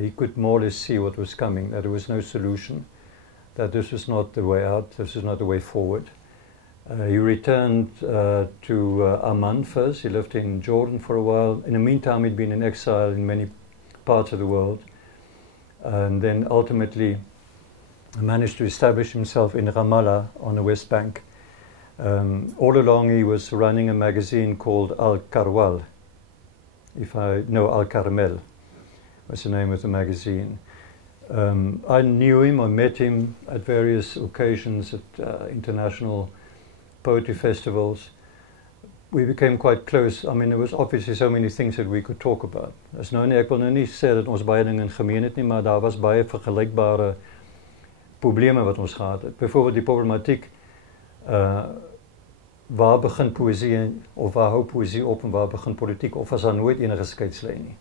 He could more or less see what was coming, that there was no solution, that this was not the way out, this was not the way forward. He returned to Amman first. He lived in Jordan for a while. In the meantime, he'd been in exile in many parts of the world. And then ultimately managed to establish himself in Ramallah on the West Bank. All along he was running a magazine called Al-Karwal. Al-Karmel was the name of the magazine. I knew him, I met him at various occasions at international poetry festivals. We became quite close. I mean, there was obviously so many things that we could talk about. Ek wil nou nie sê dat ons baie dinge in gemeen het nie, maar daar was baie vergelykbare probleme wat ons gehad het. Byvoorbeeld die problematiek, waar begin poëzie of waar hou poëzie op en waar begin politiek, of was daar nooit enige skeidslyn nie?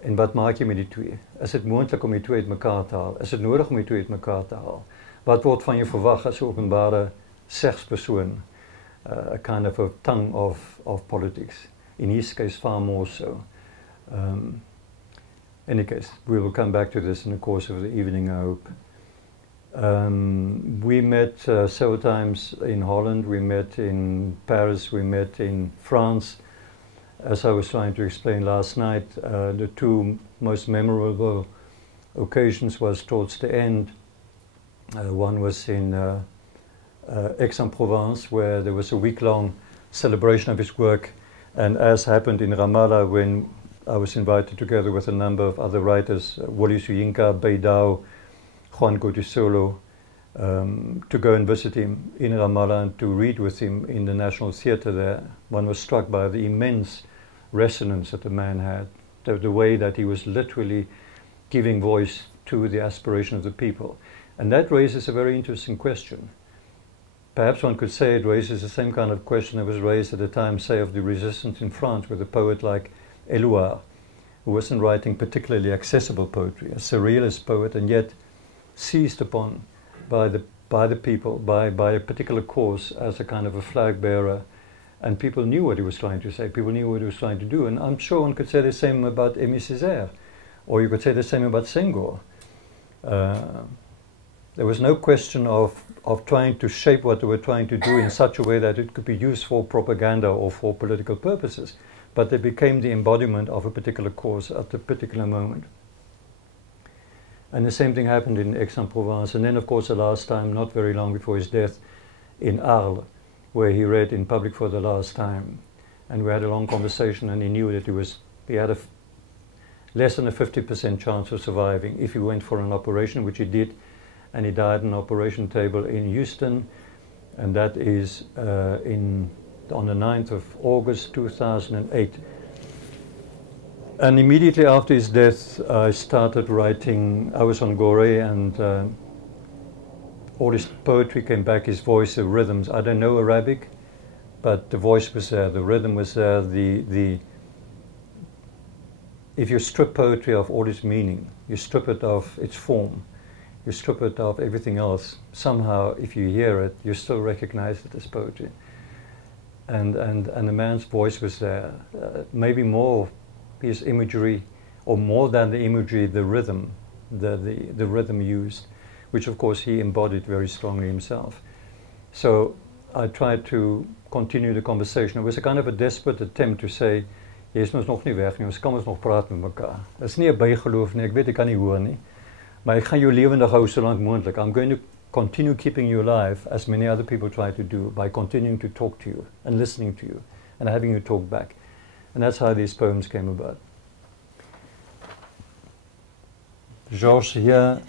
En wat maak jy met die twee? Is dit moontlik om die twee uit mekaar te haal? Is dit nodig om die twee uit mekaar te haal? Wat word van jou verwag as 'n openbare segspersoon? A kind of a tongue of politics. In his case, far more so. In any case, we will come back to this in the course of the evening, I hope. We met several times in Holland, we met in Paris, we met in France. As I was trying to explain last night, the two most memorable occasions was towards the end. One was in Aix-en-Provence, where there was a week-long celebration of his work, and as happened in Ramallah, when I was invited together with a number of other writers, Wally Soyinka, Beidou, Juan Gotisolo, to go and visit him in Ramallah and to read with him in the National Theatre there. One was struck by the immense resonance that the man had, the way that he was literally giving voice to the aspiration of the people. And that raises a very interesting question. Perhaps one could say it raises the same kind of question that was raised at the time, say, of the resistance in France with a poet like Éluard, who wasn't writing particularly accessible poetry, a surrealist poet, and yet seized upon by the people, by a particular cause as a kind of a flag bearer. And people knew what he was trying to say, people knew what he was trying to do. And I'm sure one could say the same about Aimé Césaire, or you could say the same about Senghor. There was no question of trying to shape what they were trying to do in such a way that it could be used for propaganda or for political purposes, but they became the embodiment of a particular cause at a particular moment. And the same thing happened in Aix-en-Provence, and then of course the last time, not very long before his death, in Arles, where he read in public for the last time. And we had a long conversation, and he knew that he had less than a 50% chance of surviving if he went for an operation, which he did. And he died on an operation table in Houston, and that is on the 9th of August 2008. And immediately after his death, I started writing. I was on Gore, and all his poetry came back, his voice, the rhythms. I don't know Arabic, but the voice was there, the rhythm was there. If you strip poetry of all its meaning, you strip it of its form, you strip it of everything else, somehow if you hear it, you still recognize it as poetry. And the man's voice was there. Maybe more his imagery, or more than the imagery, the rhythm, the rhythm used, which of course he embodied very strongly himself. So I tried to continue the conversation. It was a kind of a desperate attempt to say, jy is ons nog nie weg nie, ons kan ons nog praat met mekaar. Dit is nie 'n bygeloof nie, ek weet ek kan nie hoor nie. Maar ek gaan jou lewendig hou so lank moontlik. I'm going to continue keeping you alive, as many other people try to do, by continuing to talk to you and listening to you and having you talk back. And that's how these poems came about. Georges here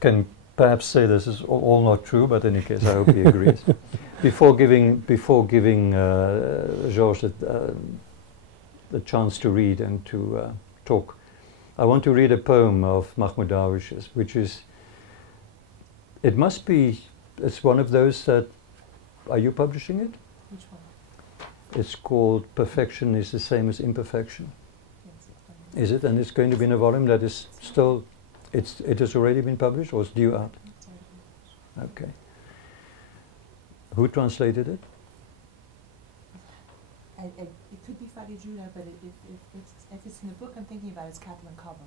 can perhaps say this is all not true, but in any case, I hope he agrees. Before giving Georges the chance to read and to talk, I want to read a poem of Mahmoud Darwish's, which is, it's one of those that, are you publishing it? Which one? It's called Perfection is the Same as Imperfection. Yes, is it? And it's going to be in a volume that is still, it has already been published, or it's due out? Okay. Who translated it? it could be Fadi Judah, but if it's in the book I'm thinking about, it's Catherine Cobham.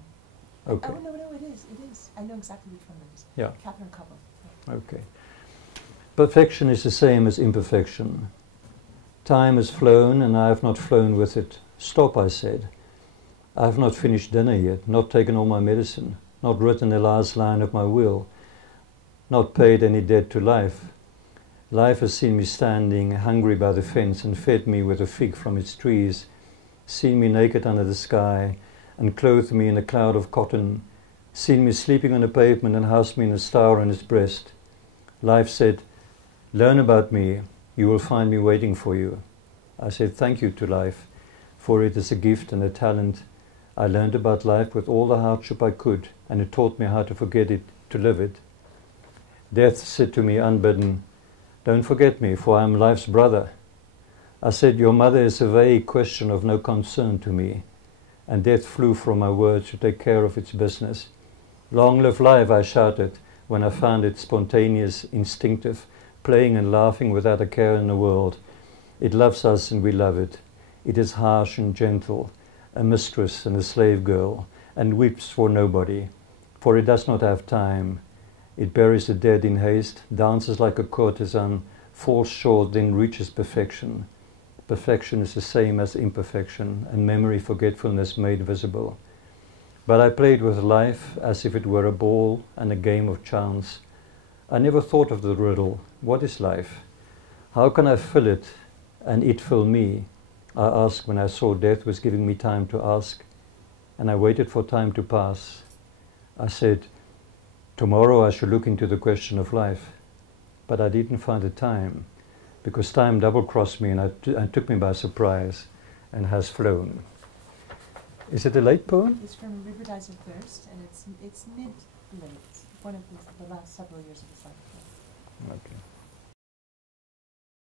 Okay. Oh, no, it is. I know exactly which one it is. Yeah. Catherine Cobham. Yeah. Okay. Perfection is the same as imperfection. Time has flown and I have not flown with it. Stop, I said. I have not finished dinner yet, not taken all my medicine, not written the last line of my will, not paid any debt to life. Life has seen me standing hungry by the fence and fed me with a fig from its trees, seen me naked under the sky and clothed me in a cloud of cotton, seen me sleeping on the pavement and housed me in a star on its breast. Life said, learn about me, you will find me waiting for you. I said thank you to life, for it is a gift and a talent. I learned about life with all the hardship I could, and it taught me how to forget it, to live it. Death said to me unbidden, don't forget me, for I am life's brother. I said, your mother is a vague question of no concern to me. And death flew from my words to take care of its business. Long live life, I shouted, when I found it spontaneous, instinctive, playing and laughing without a care in the world. It loves us and we love it. It is harsh and gentle, a mistress and a slave girl, and weeps for nobody, for it does not have time. It buries the dead in haste, dances like a courtesan, falls short, then reaches perfection. Perfection is the same as imperfection, and memory forgetfulness made visible. But I played with life as if it were a ball and a game of chance. I never thought of the riddle, what is life? How can I fill it and it fill me? I asked when I saw death was giving me time to ask, and I waited for time to pass. I said, tomorrow I shall look into the question of life, but I didn't find the time, because time double-crossed me and took me by surprise and has flown. Is it a late poem? It's from River Dies of Thirst, and it's mid-late, one of the last several years of his life. Okay.